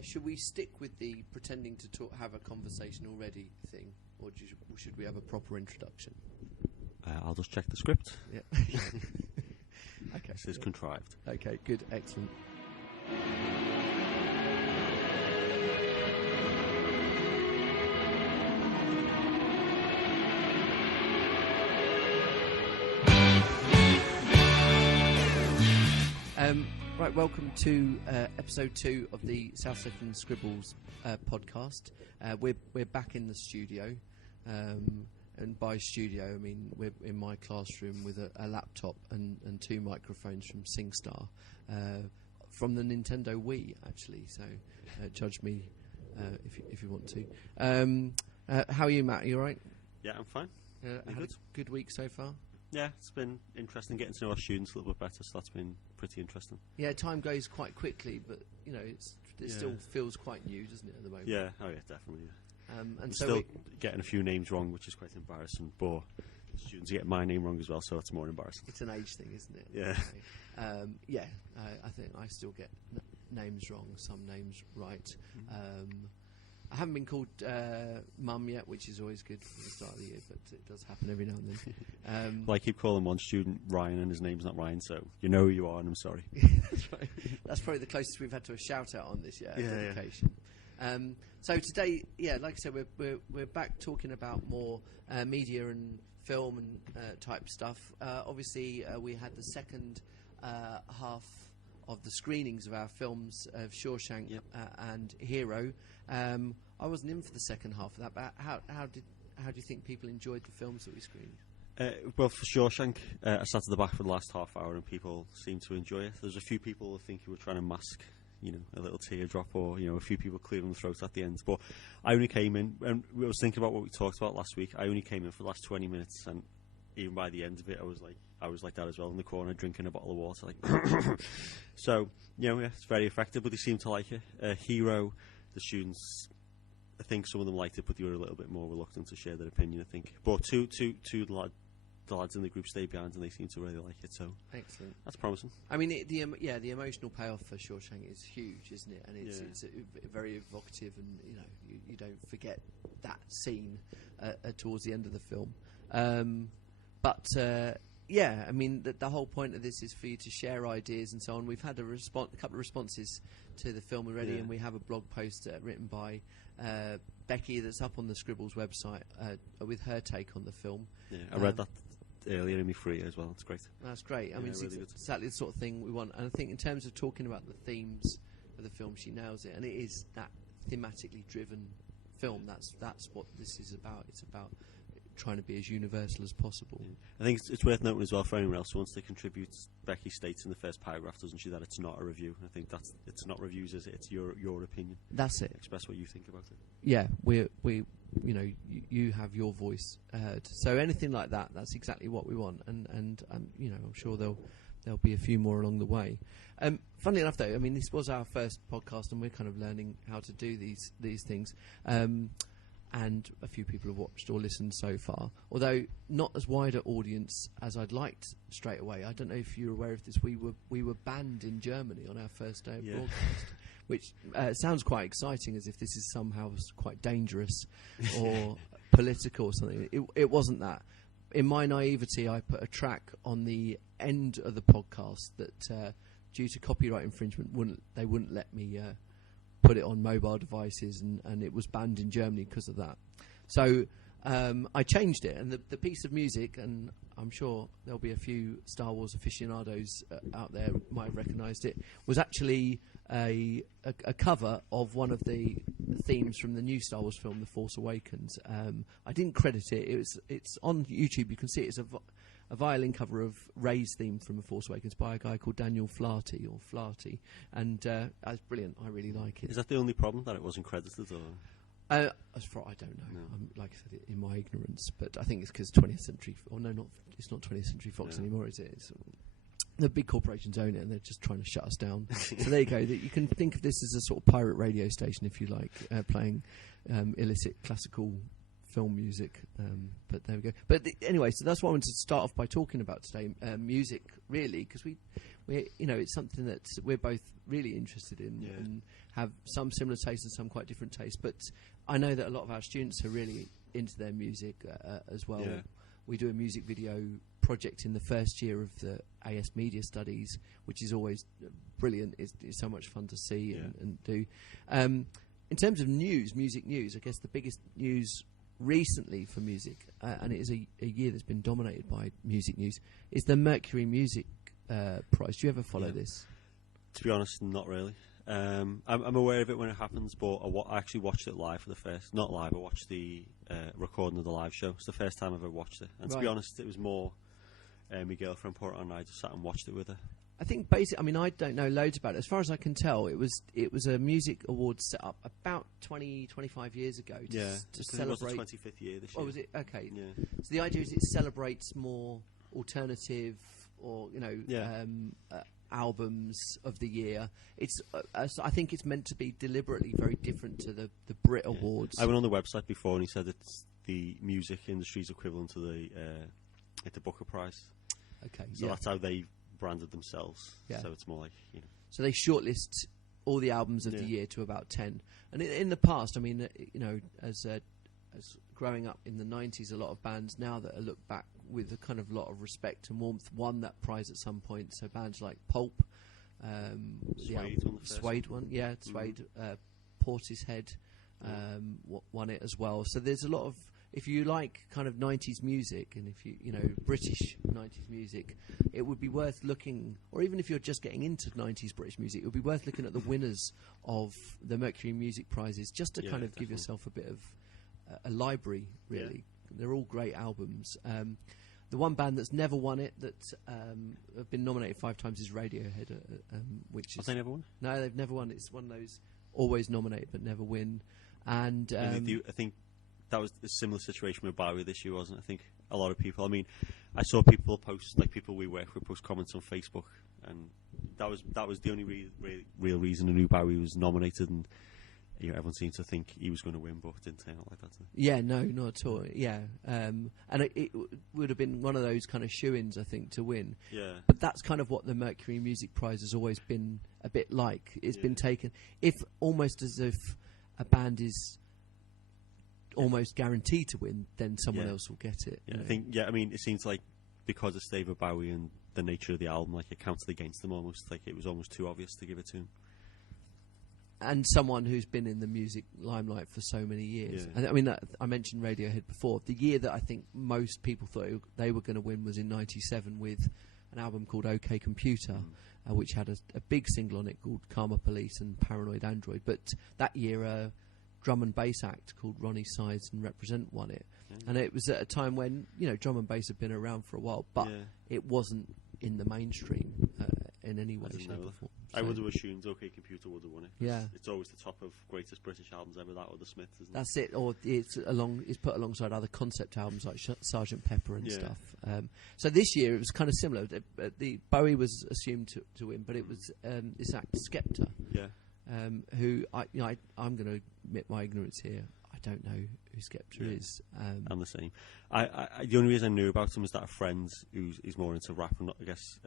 should we stick with the pretending to have a conversation already thing, or should we have a proper introduction? I'll just check the script. Yeah. Okay. This is contrived. Okay, good, excellent. Right, welcome to episode 2 of the South Sefton Scribbles podcast. We're back in the studio, and by studio I mean we're in my classroom with a laptop and 2 microphones from SingStar, from the Nintendo Wii actually. So judge me if you want to. How are you, Matt? Are you all right? Yeah, I'm fine. Had a good week so far? Yeah, it's been interesting getting to know our students a little bit better, so that's been pretty interesting. Yeah, time goes quite quickly, but you know, it still feels quite new, doesn't it, at the moment? Yeah, oh yeah, definitely. Yeah. And so still getting a few names wrong, which is quite embarrassing. But students get my name wrong as well, so it's more embarrassing. It's an age thing, isn't it? Yeah. I think I still get names wrong, some names right. I haven't been called mum yet, which is always good for the start of the year, but it does happen every now and then. Well, I keep calling one student Ryan, and his name's not Ryan, so you know who you are, and I'm sorry. That's right. That's probably the closest we've had to a shout out on this year. Dedication. So today, like I said, we're back talking about more media and film and type stuff. Obviously, we had the second half of the screenings of our films of Shawshank and Hero. I wasn't in for the second half of that, but how do you think people enjoyed the films that we screened? Well, for Shawshank, I sat at the back for the last half hour, and people seemed to enjoy it. There's a few people I think who were trying to mask, a little teardrop, or a few people clearing the throat at the end. But I only came in, and I was thinking about what we talked about last week. I only came in for the last 20 minutes, and even by the end of it, I was like that as well, in the corner drinking a bottle of water, like. So it's very effective, but they seem to like it. Hero, the students, I think some of them liked it, but they were a little bit more reluctant to share their opinion, I think. But two the lads in the group stayed behind, and they seem to really like it. So excellent. That's promising. I mean, the emotional payoff for Shawshank is huge, isn't it? And it's very evocative, and you don't forget that scene towards the end of the film. I mean, the whole point of this is for you to share ideas and so on. We've had a couple of responses to the film already, and we have a blog post written by Becky that's up on the Scribbles website with her take on the film. Yeah, I read that earlier in my free as well. It's great. That's great. I mean, it's really exactly the sort of thing we want. And I think in terms of talking about the themes of the film, she nails it. And it is that thematically driven film. That's what this is about. It's about trying to be as universal as possible. I think it's worth noting as well for anyone else who wants to contribute. Becky states in the first paragraph, doesn't she, that it's not a review. I think it's not reviews, is it? It's your opinion. That's it. Express what you think about it. Yeah, you have your voice heard. So anything like that, that's exactly what we want. And I'm sure there'll be a few more along the way. Funnily enough, though, I mean, this was our first podcast, and we're kind of learning how to do these things. And a few people have watched or listened so far, although not as wide an audience as I'd liked straight away. I don't know if you're aware of this. We were banned in Germany on our first day of broadcast, which sounds quite exciting, as if this is somehow quite dangerous or political or something. It wasn't that. In my naivety, I put a track on the end of the podcast that, due to copyright infringement, they wouldn't let me put it on mobile devices, and it was banned in Germany because of that. So I changed it, and the piece of music, and I'm sure there'll be a few Star Wars aficionados out there who might have recognised it, was actually a cover of one of the themes from the new Star Wars film, The Force Awakens. I didn't credit it. It's on YouTube. You can see it's a violin cover of Rey's theme from The Force Awakens by a guy called Daniel Flaherty, and that's brilliant. I really like it. Is that the only problem, that it wasn't credited, or? As far I don't know. Like I said, in my ignorance, but I think it's because 20th Century. It's not 20th Century Fox anymore, is it? The big corporations own it, and they're just trying to shut us down. So there you go. You can think of this as a sort of pirate radio station, if you like, playing illicit classical film music, but there we go. But anyway, so that's what I wanted to start off by talking about today, music, really, because we it's something that we're both really interested in and have some similar tastes and some quite different tastes. But I know that a lot of our students are really into their music as well. Yeah. We do a music video project in the first year of the AS Media Studies, which is always brilliant. It's so much fun to see and do. In terms of music news, I guess the biggest news recently for music, and it is a year that's been dominated by music news, is the Mercury Music Prize. Do you ever follow this? To be honest, not really. I'm aware of it when it happens, but I actually watched it live for the first... Not live, I watched the recording of the live show. It's the first time I've ever watched it. And to be honest, it was more... my girlfriend put it on and I just sat and watched it with her. I think basically, I mean, I don't know loads about it. As far as I can tell, it was a music awards set up about 25 years ago to celebrate... It was the 25th year this year. Oh, was it? Okay. Yeah. So the idea is it celebrates more alternative or, albums of the year. It's I think it's meant to be deliberately very different to the Brit Awards. I went on the website before and he said it's the music industry's equivalent to the Booker Prize. Okay. So that's how they branded themselves. Yeah. So it's more like, So they shortlist all the albums of the year to about 10. And in the past, I mean, as growing up in the 90s, a lot of bands now that are looked back with a kind of lot of respect and warmth won that prize at some point. So bands like Pulp, Suede won, Suede, Portishead won it as well. So there's a lot of, if you like kind of 90s music and if you British 90s music, it would be worth looking, or even if you're just getting into 90s British music, it would be worth looking at the winners of the Mercury Music Prizes just to kind of give yourself a bit of a library, really. Yeah. They're all great albums. The one band that's never won it, that have been nominated 5 times, is Radiohead, which is... Have they never won? No, they've never won. It's one of those always nominated but never win. And I think that was a similar situation with Bowie this year, wasn't it? I think a lot of people... I mean, I saw people post, like people we work with, post comments on Facebook, and that was the only real reason I knew Bowie was nominated, and everyone seemed to think he was going to win, but it didn't turn out like that. Yeah, no, not at all. Yeah, and it would have been one of those kind of shoo-ins, I think, to win. Yeah. But that's kind of what the Mercury Music Prize has always been a bit like. It's been taken, almost as if a band is almost guaranteed to win, then someone else will get it. Yeah, I think. Yeah, I mean, it seems like because it's David Bowie and the nature of the album, like it counted against them almost. Like it was almost too obvious to give it to him. And someone who's been in the music limelight for so many years. Yeah. I mean, I mentioned Radiohead before. The year that I think most people thought they were going to win was in '97 with an album called OK Computer, which had a big single on it called Karma Police and Paranoid Android. But that year, a drum and bass act called Ronnie Sides and Represent won it. And it was at a time when, drum and bass had been around for a while, but it wasn't in the mainstream in any way, shape or form. I would have assumed OK Computer would have won it. Yeah. It's always the top of greatest British albums ever, that or The Smiths, isn't it? That's it, or it's put alongside other concept albums like Sgt. Pepper and stuff. So this year it was kind of similar. The Bowie was assumed to win, but it was this act Skepta. Yeah. Who I'm going to admit my ignorance here. I don't know who Skepta is. I'm the same. The only reason I knew about him is that a friend who's more into rap and I guess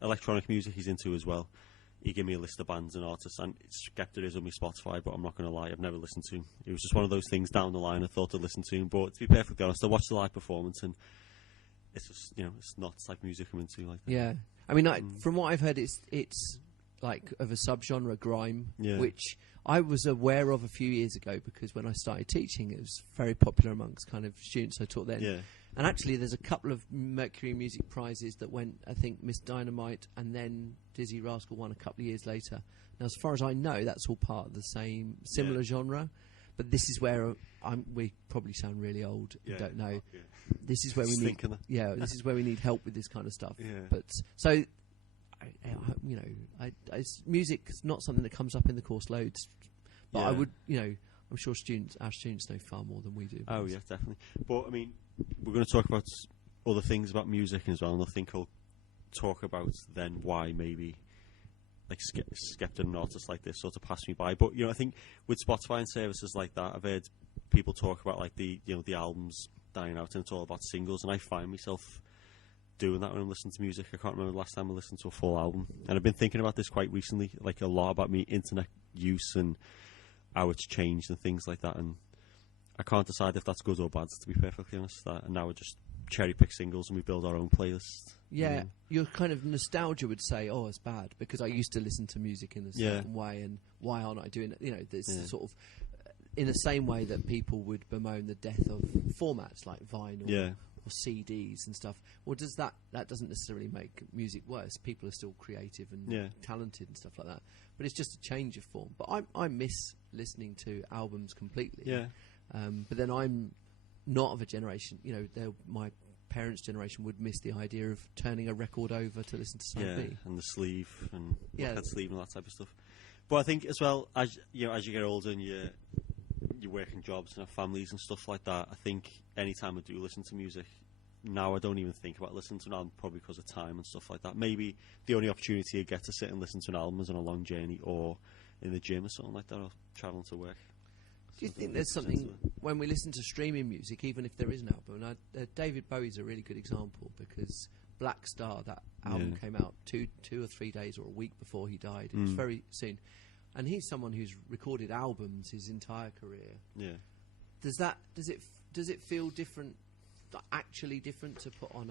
electronic music he's into as well. He gave me a list of bands and artists, and Skepta is on my Spotify, but I'm not going to lie, I've never listened to him. It was just one of those things down the line I thought I'd listen to him, but to be perfectly honest, I watched the live performance and it's just, it's not the type of music I'm into like that. Yeah. I mean, from what I've heard, it's like of a subgenre, grime, which I was aware of a few years ago because when I started teaching, it was very popular amongst kind of students I taught then. Yeah. And actually, there's a couple of Mercury Music Prizes that went, I think, Miss Dynamite and then Dizzy Rascal won a couple of years later. Now, as far as I know, that's all part of the similar genre. But this is where we probably sound really old. Yeah. Don't know. Yeah. This is where we need. Yeah, this is where we need help with this kind of stuff. Yeah. But so, music's not something that comes up in the course loads. But I would, I'm sure our students know far more than we do. Oh yeah, definitely. But I mean, we're going to talk about other things about music as well, and I think I'll talk about then why maybe like Skepta and artists like this sort of pass me by. But I think with Spotify and services like that, I've heard people talk about like the albums dying out, and it's all about singles, and I find myself doing that when I'm listening to music. I can't remember the last time I listened to a full album, and I've been thinking about this quite recently, like a lot about me internet use and how it's changed and things like that, and I can't decide if that's good or bad, to be perfectly honest. And now we just cherry pick singles and we build our own playlist. Yeah, your kind of nostalgia would say, oh, it's bad because I used to listen to music in a certain way, and why aren't I doing it? You know, there's sort of in the same way that people would bemoan the death of formats like vinyl or CDs and stuff. Well, that doesn't necessarily make music worse. People are still creative and talented and stuff like that. But it's just a change of form. But I miss listening to albums completely. Yeah. But then I'm not of a generation. You know, my parents' generation would miss the idea of turning a record over to listen to something. And the sleeve and blackhead sleeve and all that type of stuff. But I think as well, as you get older and you're working jobs and have families and stuff like that, I think any time I do listen to music now, I don't even think about listening to an album, probably because of time and stuff like that. Maybe the only opportunity I get to sit and listen to an album is on a long journey or in the gym or something like that, or travelling to work. Do you think there's something when we listen to streaming music, even if there is an album? And David Bowie's a really good example, because Black Star, that album came out two or 3 days or a week before he died. It was very soon, and he's someone who's recorded albums his entire career. Yeah. Does it feel different, actually different, to put on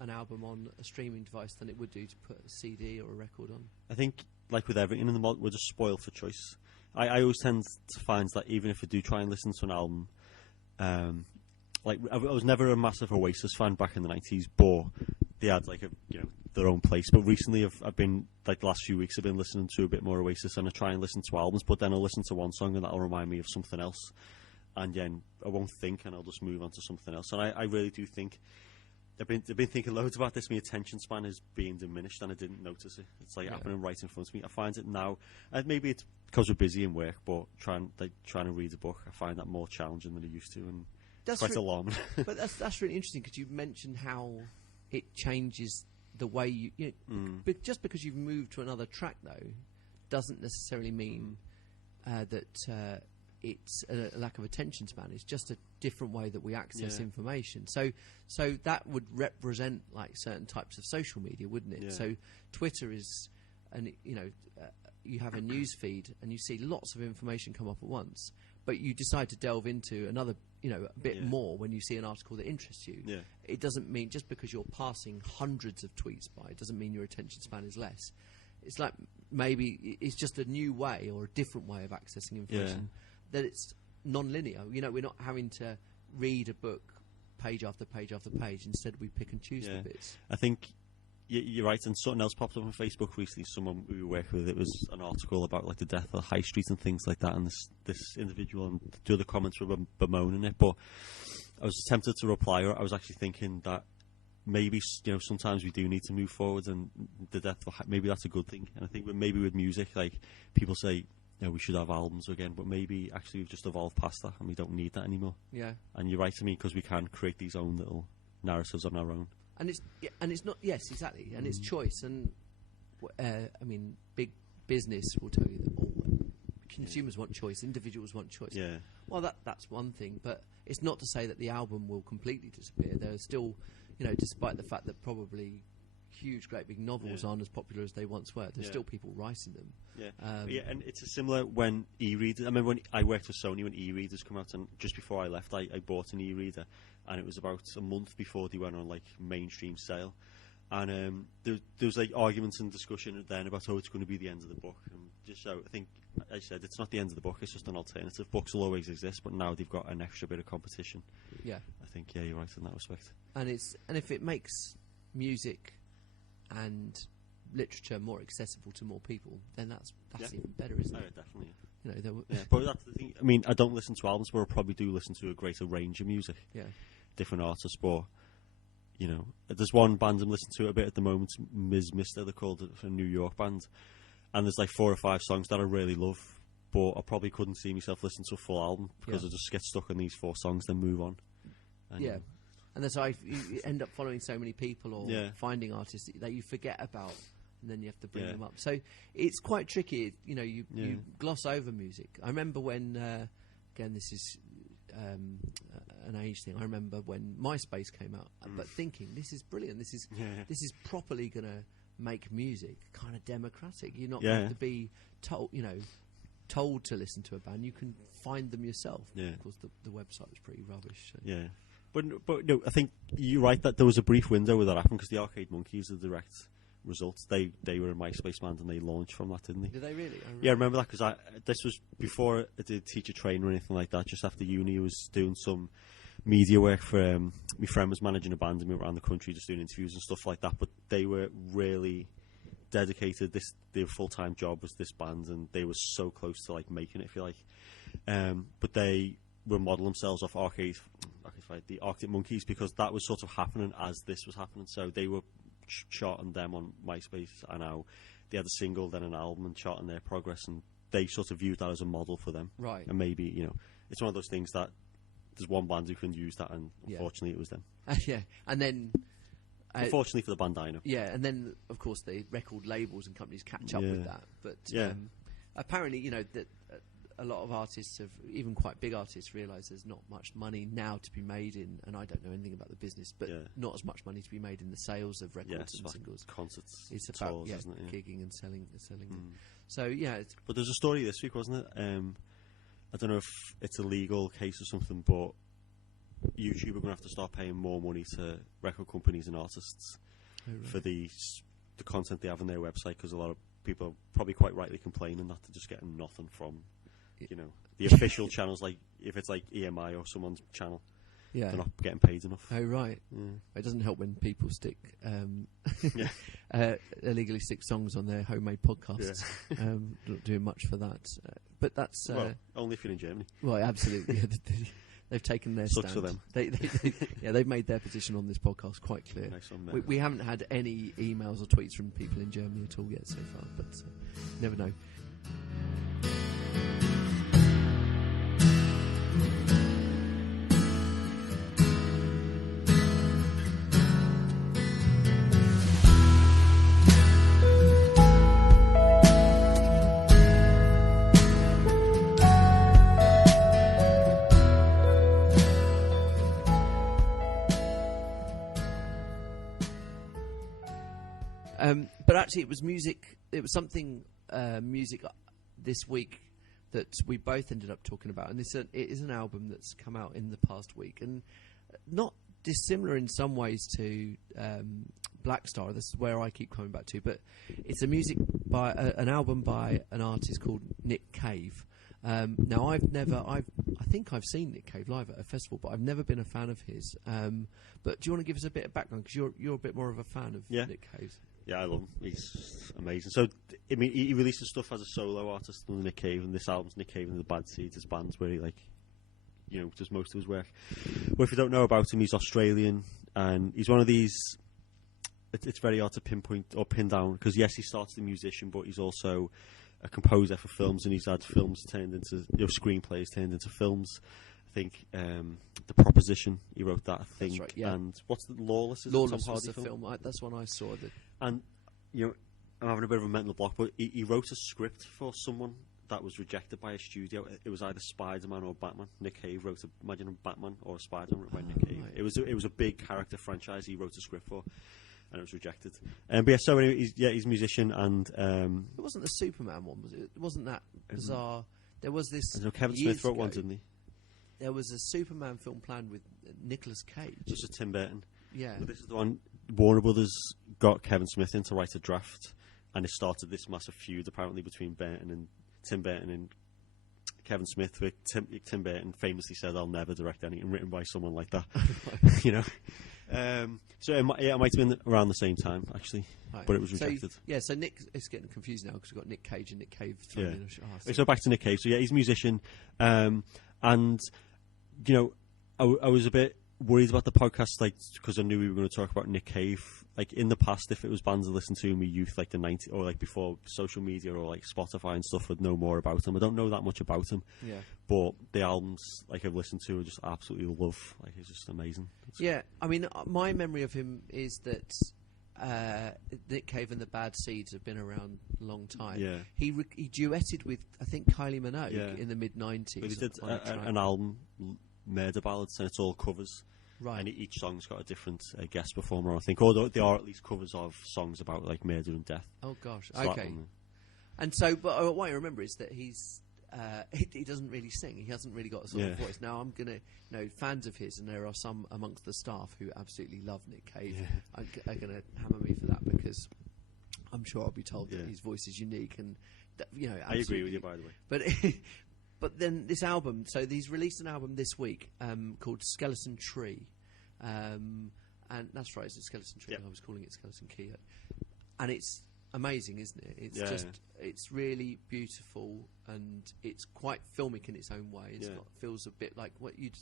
an album on a streaming device than it would do to put a CD or a record on? I think, like with everything in the mod, we're just spoiled for choice. I always tend to find that even if I do try and listen to an album, like I was never a massive Oasis fan back in the 90s, but they had like their own place. But recently I've been, like the last few weeks, I've been listening to a bit more Oasis, and I try and listen to albums, but then I'll listen to one song and that'll remind me of something else, and then I won't think and I'll just move on to something else. And I really do think I've been thinking loads about this. My attention span is being diminished, and I didn't notice it. It's like happening right in front of me. I find it now, and maybe it's because we're busy in work, but trying to read a book, I find that more challenging than I used to, and it's quite alarming. But that's really interesting, because you mentioned how it changes the way but just because you've moved to another track, though, doesn't necessarily mean that it's a lack of attention span. It's just a different way that we access information. So that would represent like certain types of social media, wouldn't it? Yeah. So Twitter is, and you have a news feed and you see lots of information come up at once, but you decide to delve into another, a bit more when you see an article that interests you. Yeah. It doesn't mean, just because you're passing hundreds of tweets by, it doesn't mean your attention span is less. It's like maybe it's just a new way or a different way of accessing information. Yeah. That it's non-linear. We're not having to read a book page after page after page. Instead, we pick and choose the bits. I think you're right. And something else popped up on Facebook recently. Someone we were working with, it was an article about like the death of High Street and things like that. And this individual and the other comments were bemoaning it. But I was tempted to reply. I was actually thinking that maybe sometimes we do need to move forward, and the death of maybe that's a good thing. And I think maybe with music, like people say, we should have albums again, but maybe actually we've just evolved past that and we don't need that anymore. Yeah. And you're right to me, because we can create these own little narratives on our own. And it's not, yes, exactly, and it's choice. And big business will tell you that consumers want choice, individuals want choice. Yeah. Well, that's one thing, but it's not to say that the album will completely disappear. There are still, despite the fact that probably huge, great big novels aren't as popular as they once were, there's still people writing them. Yeah, and it's a similar when e-readers. I remember when I worked for Sony, when e-readers come out, and just before I left, I bought an e-reader, and it was about a month before they went on like mainstream sale, and there was like arguments and discussion then about it's going to be the end of the book, and just so I think I said it's not the end of the book, it's just an alternative. Books will always exist, but now they've got an extra bit of competition. Yeah, I think you're right in that respect. And if it makes music and literature more accessible to more people, then that's even better, isn't it? Definitely. But that's the thing. I mean, I don't listen to albums, but I probably do listen to a greater range of music. Yeah, different artists. But there's one band I'm listening to a bit at the moment, Ms. Mister. They're called a New York band, and there's like 4 or 5 songs that I really love, but I probably couldn't see myself listening to a full album, because I just get stuck on these 4 songs, then move on. And, and that's why you end up following so many people or finding artists that you forget about, and then you have to bring them up. So it's quite tricky. You gloss over music. I remember when, again, this is an age thing. I remember when MySpace came out, but thinking this is brilliant. This is properly going to make music kind of democratic. You're not going to have to be told to listen to a band. You can find them yourself. Yeah. Of course, the website was pretty rubbish. So. Yeah, but no, I think you're right that there was a brief window where that happened because the Arcade Monkeys, the direct results, they were a MySpace band and they launched from that, didn't they? Did they really? Yeah, I remember that because this was before I did teacher training or anything like that. Just after uni, I was doing some media work for my friend was managing a band and we were around the country just doing interviews and stuff like that. But they were really dedicated. Their full-time job was this band, and they were so close to like making it, if you like. But they were modelling themselves off the Arctic Monkeys because that was sort of happening as this was happening. So they were charting them on MySpace, and now they had a single, then an album, and charting their progress, and they sort of viewed that as a model for them. Right. And maybe it's one of those things that there's one band who can use that, and unfortunately it was them. Yeah, and then. Unfortunately for the band, I know. Yeah, and then of course the record labels and companies catch up with that. But apparently, that a lot of artists even quite big artists, realise there's not much money now to be made in, and I don't know anything about the business, but not as much money to be made in the sales of records and singles. Concerts, it's about tours, isn't it? Gigging and selling them. So but there's a story this week, wasn't it? I don't know if it's a legal case or something, but YouTube are going to have to start paying more money to record companies and artists for the content they have on their website, because a lot of people are probably quite rightly complaining that they're just getting nothing from the official channels. Like if it's like EMI or someone's channel, they're not getting paid enough. Oh right. It doesn't help when people stick illegally stick songs on their homemade podcasts. Not doing much for that, but that's only if you're in Germany. Well, absolutely. They've taken their stand. For them. They've made their position on this podcast quite clear. Nice one, we haven't had any emails or tweets from people in Germany at all yet so far, but never know. But actually, it was music. It was something music this week that we both ended up talking about, and it is an album that's come out in the past week, and not dissimilar in some ways to Black Star. This is where I keep coming back to, but it's a music by an album by an artist called Nick Cave. Now I think I've seen Nick Cave live at a festival, but I've never been a fan of his. But do you want to give us a bit of background, because you're a bit more of a fan of Nick Cave? Yeah, I love him. He's amazing. So, I mean, he releases stuff as a solo artist under Nick Cave, and this album's Nick Cave and the Bad Seeds, his bands where he, does most of his work. Well, if you don't know about him, he's Australian, and he's one of these... It's very hard to pinpoint or pin down, because, yes, he started as a musician, but he's also a composer for films, and he's had films turned into... screenplays turned into films. I think The Proposition, he wrote that, I think. That's right, yeah. And what's the Lawless? Lawless was the film. That's one I saw. And, I'm having a bit of a mental block, but he wrote a script for someone that was rejected by a studio. It was either Spider-Man or Batman. Nick Cave wrote imagine a Batman or a Spider-Man by Nick Cave. Right. It was a big character franchise he wrote a script for, and it was rejected. But yeah, so anyway, he's a musician, and... it wasn't the Superman one, was it? It wasn't that bizarre... There was this... Kevin Smith wrote one, didn't he? There was a Superman film planned with Nicolas Cage. This is Tim Burton. Yeah. But this is the one... Warner Brothers got Kevin Smith in to write a draft, and it started this massive feud, apparently, between Tim Burton and Kevin Smith, where Tim Burton famously said, "I'll never direct anything written by someone like that." So it might have been around the same time, actually, right. But it was rejected. So Nick is getting confused now, because we've got Nick Cage and Nick Cave thrown in. So back to Nick Cave. So yeah, he's a musician, and I was a bit worried about the podcast, because I knew we were going to talk about Nick Cave. In the past, if it was bands I listened to in my youth, the 90s, or before social media or Spotify and stuff, I'd know more about him. I don't know that much about him. Yeah. But the albums I've listened to, I just absolutely love. It's just amazing. I mean, my memory of him is that Nick Cave and the Bad Seeds have been around a long time. Yeah. He duetted with, I think, Kylie Minogue in the mid-90s. But he did an album murder ballads, and it's all covers. Right. And each song's got a different guest performer, I think. Although they are at least covers of songs about like murder and death. Oh gosh. So Okay. And so, but what I remember is that he doesn't really sing. He hasn't really got a sort of voice. Now I'm gonna, fans of his, and there are some amongst the staff who absolutely love Nick Cave. Are gonna hammer me for that, because I'm sure I'll be told that his voice is unique, and I agree with you, by the way. But but then this album. So he's released an album this week called Skeleton Tree, and that's right, it's a Skeleton Tree. I was calling it Skeleton Key, and it's amazing, isn't it? It's it's really beautiful, and it's quite filmic in its own way. It feels a bit like what you'd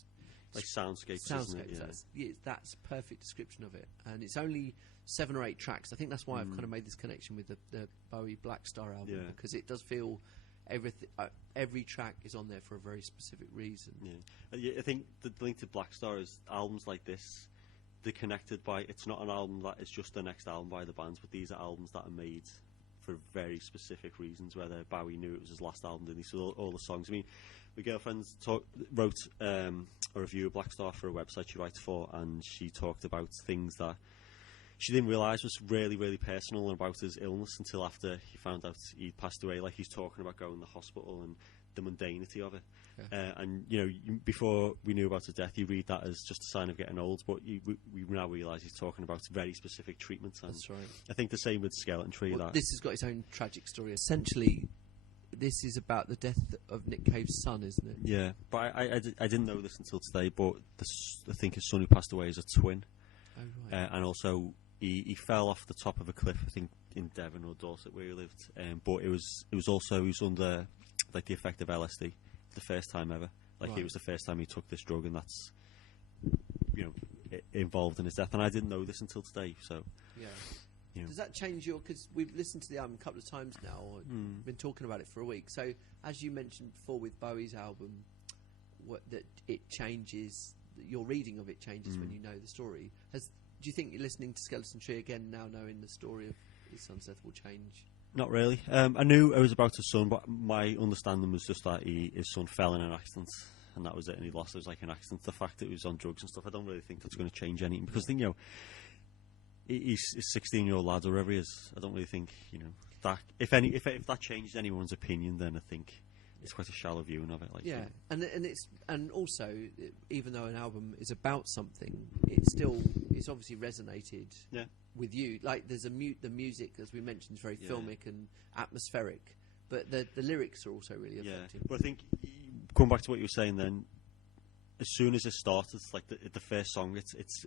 like soundscapes, isn't it? That's a perfect description of it, and it's only 7 or 8 tracks. I think that's why I've kind of made this connection with the Bowie Black Star album, because it does feel every track is on there for a very specific reason. I think the link to Black Star is albums like this. They're connected by. It's not an album that is just the next album by the bands, but these are albums that are made for very specific reasons. Whether Bowie knew it was his last album, and he saw all the songs. I mean, my girlfriend wrote a review of Black Star for a website she writes for, and she talked about things that she didn't realise was really, really personal about his illness until after he found out he'd passed away. Like, he's talking about going to the hospital and the mundanity of it. And before we knew about his death, you read that as just a sign of getting old, but we now realise he's talking about very specific treatments. And that's right. I think the same with Skeleton Tree. Well, this has got its own tragic story. Essentially, this is about the death of Nick Cave's son, isn't it? Yeah, but I didn't know this until today, but I think his son who passed away is a twin. Oh, right. And also he fell off the top of a cliff, I think in Devon or Dorset where he lived, but he was under like the effect of LSD the first time ever. Like, it was the first time he took this drug, and that's involved in his death. And I didn't know this until today. So does that change your? Because we've listened to the album a couple of times now, or been talking about it for a week. So as you mentioned before with Bowie's album, that it changes. Your reading of it changes when you know the story. Do you think you're listening to Skeleton Tree again now, knowing the story of his son's death, will change? Not really. I knew it was about his son, but my understanding was just that his son fell in an accident, and that was it, and he lost. It was like an accident. The fact that he was on drugs and stuff, I don't really think that's going to change anything, because I think, he's a 16-year-old lad, or wherever he is. I don't really think, that if that changed anyone's opinion, then I think it's quite a shallow viewing of it. Like, and also, even though an album is about something, it's obviously resonated with you. Like, there's the music, as we mentioned, is very filmic and atmospheric, but the lyrics are also really effective. But I think, going back to what you were saying then, as soon as it started, like the first song, it's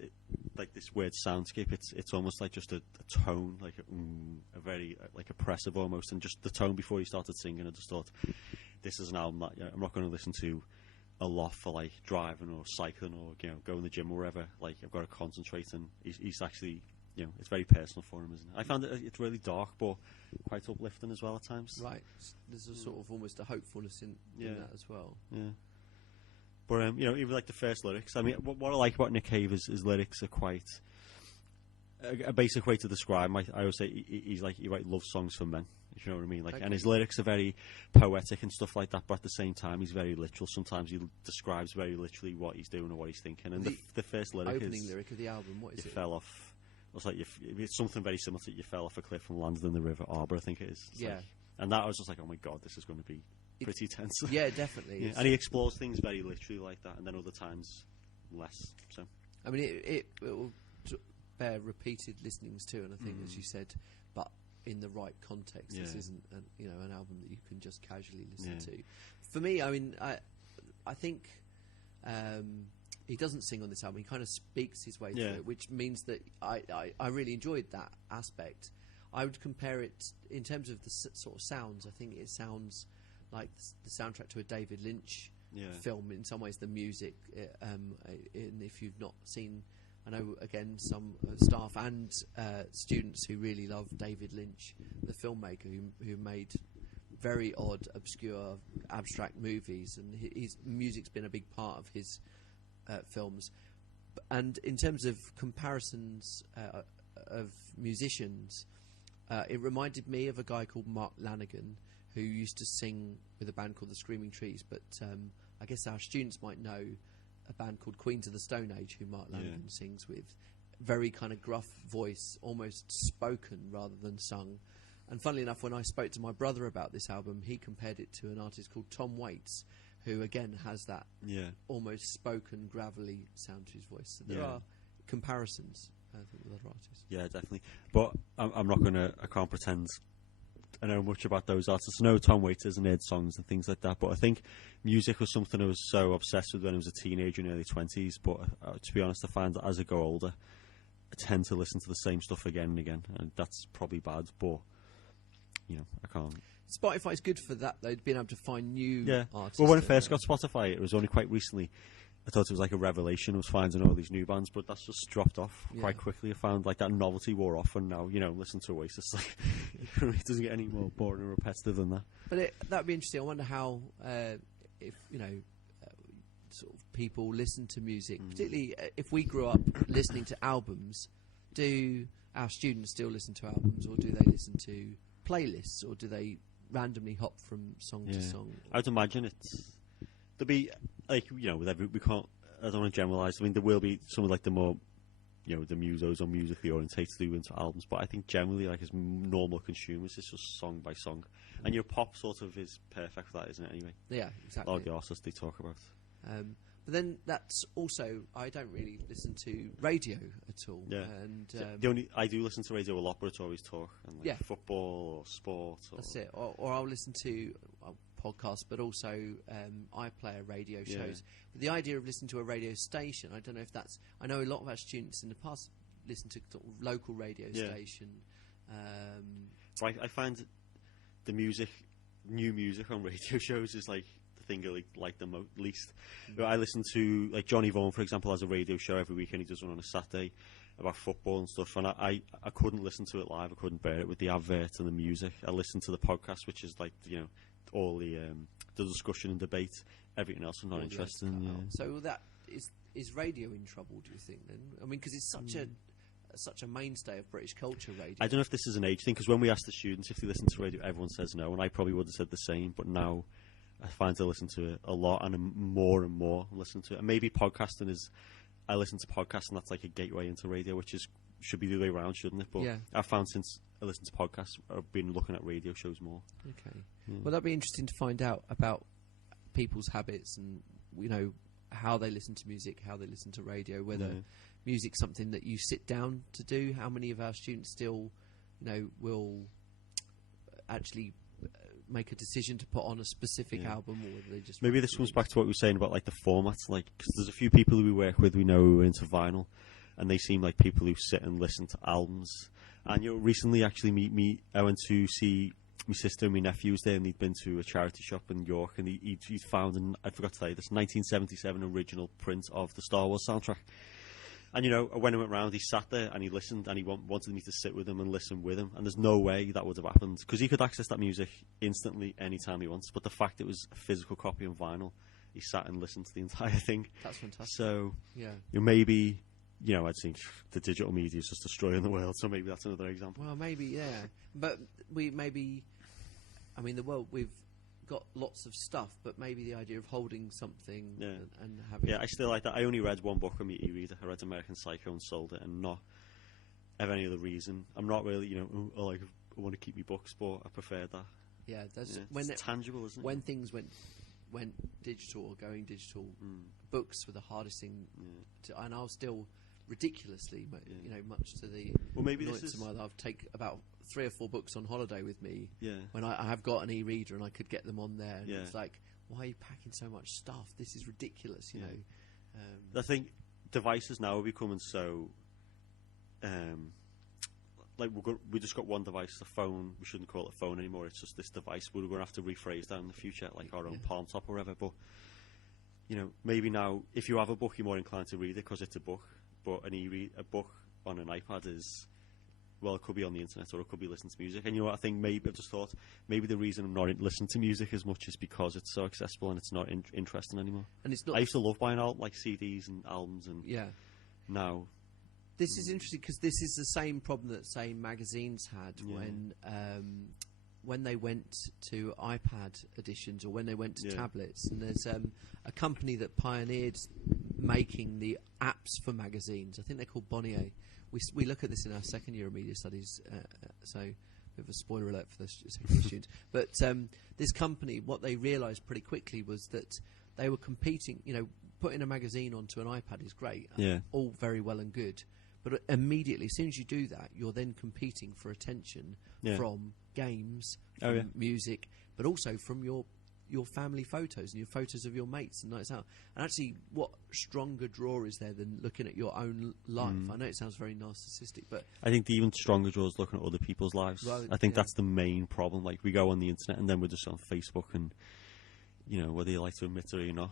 like this weird soundscape. It's almost like just a tone, like a very like oppressive almost, and just the tone before he started singing. I just thought, this is an album that I'm not going to listen to a lot for like driving or cycling or going to the gym or wherever. Like, I've got to concentrate, and he's actually it's very personal for him, isn't it? I found it's really dark but quite uplifting as well at times. Right, there's a sort of almost a hopefulness in that as well. Yeah. But even like the first lyrics. I mean, what I like about Nick Cave is his lyrics are quite a basic way to describe him. I always say he writes love songs for men. If you know what I mean. Like, and his lyrics are very poetic and stuff like that. But at the same time, he's very literal. Sometimes he describes very literally what he's doing or what he's thinking. And the first lyric opening lyric of the album. What is it? You fell off. It's like it's something very similar to you fell off a cliff and landed in the River Arbor, I think it is. And that, I was just like, oh my god, this is going to be pretty tense. Yeah, definitely. Yeah. And he explores things very literally like that, and then other times less. So, I mean, it will bear repeated listenings too, and I think, as you said, but in the right context. This isn't an album that you can just casually listen to. For me, I mean, I think he doesn't sing on this album. He kind of speaks his way through it, which means that I really enjoyed that aspect. I would compare it in terms of the sort of sounds. I think it sounds like the soundtrack to a David Lynch film in some ways. The music, and if you've not seen, I know again some staff and students who really love David Lynch, the filmmaker who made very odd, obscure, abstract movies, and his music's been a big part of his films. And in terms of comparisons of musicians, it reminded me of a guy called Mark Lanigan, who used to sing with a band called the Screaming Trees, but I guess our students might know a band called Queens of the Stone Age, who Mark Lanigan sings with. Very kind of gruff voice, almost spoken rather than sung. And funnily enough, when I spoke to my brother about this album, he compared it to an artist called Tom Waits, who again has that almost spoken, gravelly sound to his voice. So there are comparisons, I think, with other artists. Yeah, definitely. But I'm not going to, I can't pretend I know much about those artists. I know Tom Waits and heard songs and things like that, but I think music was something I was so obsessed with when I was a teenager in the early 20s. But to be honest, I find that as I go older, I tend to listen to the same stuff again and again, and that's probably bad, but you know, I can't. Spotify's good for that, though, being able to find new artists. Well, when I first got Spotify, it was only quite recently. I thought it was like a revelation. I was finding all these new bands, but that's just dropped off quite quickly. I found like that novelty wore off, and now, you know, listen to Oasis. Like, it doesn't get any more boring and repetitive than that. But that would be interesting. I wonder how, if, you know, sort of people listen to music, particularly if we grew up listening to albums, do our students still listen to albums, or do they listen to playlists, or do they randomly hop from song to song? I would imagine there'll be, like, you know, we can't, I don't want to generalise. I mean, there will be some of like the more, you know, the musos or musically orientated who into albums, but I think generally, like, as normal consumers, it's just song by song. And your pop sort of is perfect for that, isn't it, anyway? Yeah, exactly. A lot of the artists they talk about. But then that's also, I don't really listen to radio at all. Yeah. And I do listen to radio a lot, but it's always talk and like football or sport. That's it. Or I'll listen to podcasts, but also iPlayer radio shows. But the idea of listening to a radio station, I don't know if that's. I know a lot of our students in the past listen to sort of local radio station. I find the new music on radio shows is like thing I like the least. I listen to, like, Johnny Vaughan, for example, has a radio show every week, and he does one on a Saturday about football and stuff, and I couldn't listen to it live. I couldn't bear it with the advert and the music. I listen to the podcast, which is like, you know, all the discussion and debate. Everything else I'm not interested in. So that is radio in trouble, do you think, then? I mean, because it's such a mainstay of British culture, radio. I don't know if this is an age thing, because when we ask the students if they listen to radio, everyone says no, and I probably would have said the same, but now I find I listen to it a lot, and more listen to it. And maybe podcasting is, I listen to podcasts, and that's like a gateway into radio, which should be the other way around, shouldn't it? But I've found since I listen to podcasts, I've been looking at radio shows more. Okay. Well, that'd be interesting to find out about people's habits and, you know, how they listen to music, how they listen to radio, whether music's something that you sit down to do. How many of our students still, you know, will actually make a decision to put on a specific album, or whether they just... Maybe this comes back to what we were saying about, like, the formats, like, because there's a few people who we work with, we know who are into vinyl, and they seem like people who sit and listen to albums. And, you know, recently, actually, I went to see my sister and my nephews there, and they'd been to a charity shop in York, and he'd found, and I forgot to tell you, this 1977 original print of the Star Wars soundtrack. And, you know, when I went round, he sat there and he listened, and he wanted me to sit with him and listen with him. And there's no way that would have happened, because he could access that music instantly anytime he wants. But the fact it was a physical copy on vinyl, he sat and listened to the entire thing. That's fantastic. So, you know, maybe, you know, I'd think the digital media is just destroying the world. So maybe that's another example. Well, maybe, but I mean, the world, we've got lots of stuff, but maybe the idea of holding something and having... Yeah, I still like that. I only read one book on my e-reader. I read American Psycho and sold it, and not have any other reason. I'm not really, you know, I want to keep my books, but I prefer that. Yeah, it's tangible, isn't it? When things went digital or going digital, books were the hardest thing to... And I'll still ridiculously, you know, much to the... Well, maybe this is... I've taken about 3 or 4 books on holiday with me when I have got an e-reader and I could get them on there, and it's like, why are you packing so much stuff? This is ridiculous, you know. I think devices now are becoming so like we just got one device, the phone. We shouldn't call it a phone anymore, it's just this device. We're going to have to rephrase that in the future, like our own palm top or whatever. But, you know, maybe now if you have a book, you're more inclined to read it because it's a book. But a book on an iPad is, well, it could be on the internet or it could be listening to music. And you know what, I think maybe I've just thought, maybe the reason I'm not listening to music as much is because it's so accessible and it's not interesting anymore. And it's not. I used to love buying like CDs and albums, and now. This is interesting because this is the same problem that, say, magazines had when when they went to iPad editions or when they went to tablets. And there's a company that pioneered making the apps for magazines. I think they're called Bonnier. We look at this in our second year of media studies, so a bit of a spoiler alert for the second year students. But this company, what they realised pretty quickly was that they were competing. Putting a magazine onto an iPad is great, all very well and good. But immediately, as soon as you do that, you're then competing for attention from games, from music, but also from your family photos and your photos of your mates and nights out. And actually, what stronger draw is there than looking at your own life? I know it sounds very narcissistic, but I think the even stronger draw is looking at other people's lives. Well, I think that's the main problem. Like, we go on the internet and then we're just on Facebook and, whether you like to admit it or not,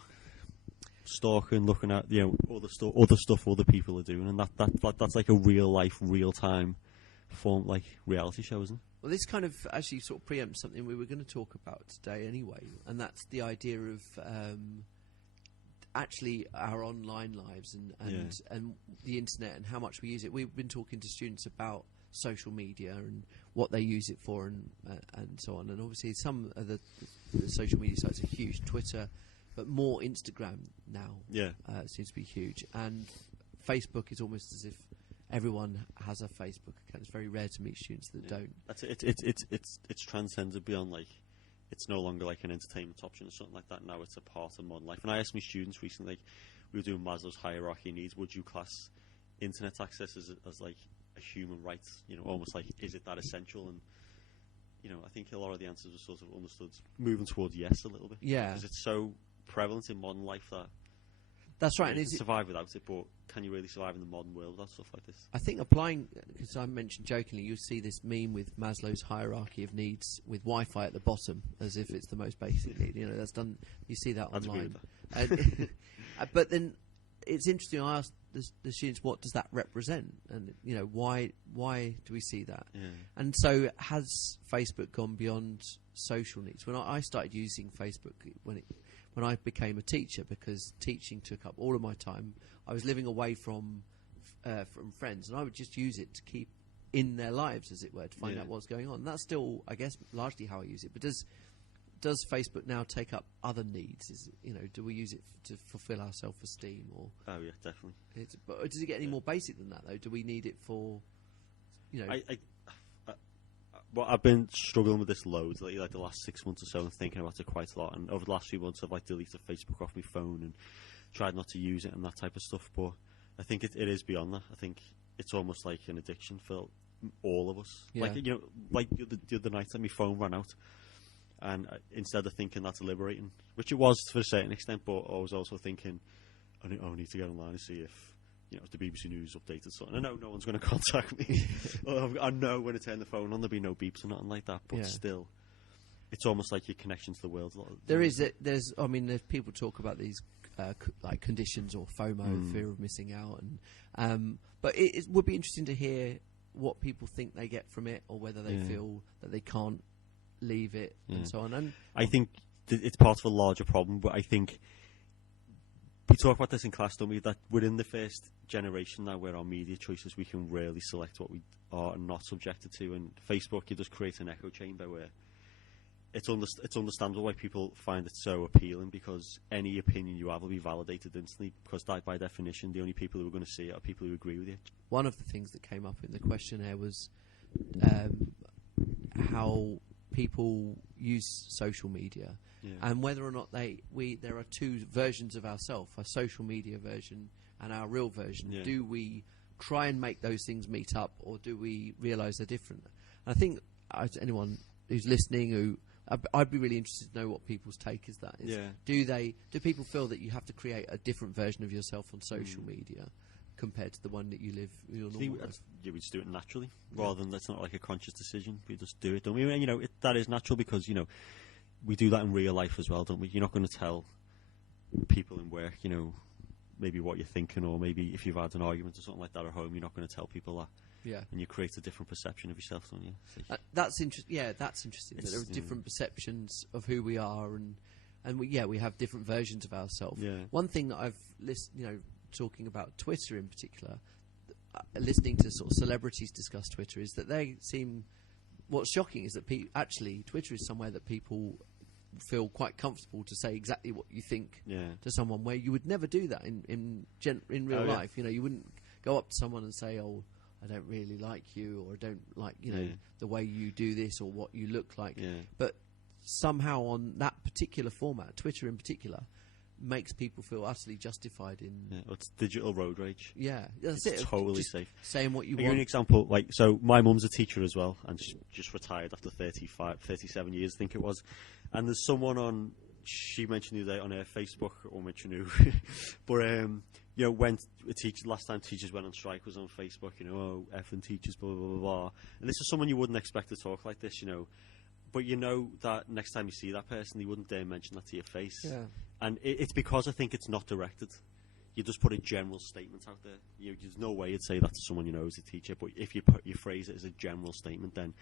stalking, looking at other stuff other people are doing, and that's like a real life, real time form, like reality show, isn't it? Well, this kind of actually sort of preempts something we were going to talk about today anyway, and that's the idea of actually our online lives and the internet and how much we use it. We've been talking to students about social media and what they use it for and so on. And obviously some of the social media sites are huge. Twitter, but more Instagram now seems to be huge. And Facebook is almost as if everyone has a Facebook account. It's very rare to meet students that don't. That's it's transcended beyond, like, it's no longer like an entertainment option or something like that. Now it's a part of modern life. And I asked my students recently, like, we were doing Maslow's hierarchy of needs. Would you class internet access as like a human right? Almost like, is it that essential? And I think a lot of the answers were sort of understood, moving towards yes a little bit. Yeah, because it's so prevalent in modern life that. That's right. You can survive without it, but can you really survive in the modern world without stuff like this? I think applying, because I mentioned jokingly, you see this meme with Maslow's hierarchy of needs with Wi-Fi at the bottom, as if it's the most basic need. That's done. You see that online. And but then it's interesting. I asked the students, what does that represent, and why do we see that? Yeah. And so, has Facebook gone beyond social needs? When I started using Facebook, when I became a teacher, because teaching took up all of my time, I was living away from friends, and I would just use it to keep in their lives, as it were, to find out what's going on. And that's still, I guess, largely how I use it. But does Facebook now take up other needs? Do we use it to fulfil our self-esteem? Or yeah, definitely. But does it get any more basic than that, though? Do we need it for, Well, I've been struggling with this loads, like the last 6 months or so, and thinking about it quite a lot. And over the last few months, I've deleted Facebook off my phone and tried not to use it and that type of stuff. But I think it is beyond that. I think it's almost like an addiction for all of us. Yeah. Like the other night, my phone ran out, and instead of thinking that's liberating, which it was to a certain extent, but I was also thinking, I need to get online and see if the BBC News updated something. I know no one's going to contact me. I know when I turn the phone on, there'll be no beeps or nothing like that. But still, it's almost like your connection to the world. There's people talk about these like conditions or FOMO, fear of missing out, and but it would be interesting to hear what people think they get from it, or whether they feel that they can't leave it, and so on. And I think it's part of a larger problem, but I think. We talk about this in class, don't we? That within the first generation now, where our media choices, we can really select what we are and not subjected to. And Facebook, it does create an echo chamber where it's understandable why people find it so appealing, because any opinion you have will be validated instantly, because by definition, the only people who are going to see it are people who agree with you. One of the things that came up in the questionnaire was how people use social media. Yeah. And whether or not there are two versions of ourselves, a social media version and our real version. Yeah. Do we try and make those things meet up, or do we realise they're different? And I think anyone who's listening, I'd be really interested to know what people's take is. That is, do people feel that you have to create a different version of yourself on social media compared to the one that you live your normal life? We just do it naturally, rather than that's not like a conscious decision. We just do it, don't we? And, that is natural, because we do that in real life as well, don't we? You're not going to tell people in work, maybe what you're thinking, or maybe if you've had an argument or something like that at home, you're not going to tell people that. Yeah. And you create a different perception of yourself, don't you? That's interesting. Yeah, that's interesting. That there are different perceptions of who we are, and we have different versions of ourselves. Yeah. One thing that I've listened, talking about Twitter in particular, listening to sort of celebrities discuss Twitter, is that they seem what's shocking is that actually Twitter is somewhere that people feel quite comfortable to say exactly what you think to someone, where you would never do that in real life. You know, you wouldn't go up to someone and say, "Oh, I don't really like you," or "I don't like the way you do this or what you look like." But somehow on that particular format, Twitter in particular, makes people feel utterly justified in. It's digital road rage. Yeah, that's it's it. Totally just safe. Saying what you I'll give want. you an example. Like, so my mum's a teacher as well, and she's just retired after 37 years, I think it was. And there's someone on. She mentioned the other day on her Facebook, or mention who, but when last time teachers went on strike was on Facebook. Effing teachers, blah blah blah blah. And this is someone you wouldn't expect to talk like this, But you know that next time you see that person, they wouldn't dare mention that to your face. Yeah. And it's because I think it's not directed. You just put a general statement out there. There's no way you'd say that to someone you know as a teacher. But if you phrase it as a general statement, then